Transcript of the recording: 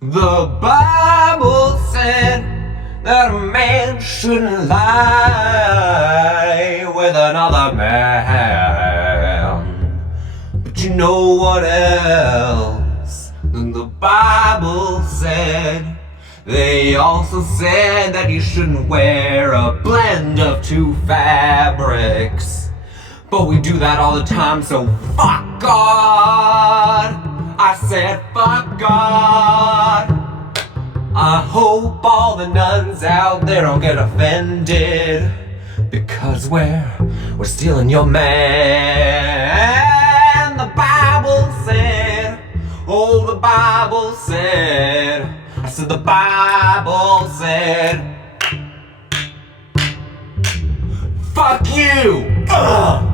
The Bible said that a man shouldn't lie with another man. But you know what else? The Bible said, they also said that you shouldn't wear a blend of two fabrics. But we do that all the time, so fuck God. I said fuck God. I hope all the nuns out there don't get offended, because we're stealing your man. The Bible said, oh, the Bible said, I said the Bible said, fuck you. Ugh.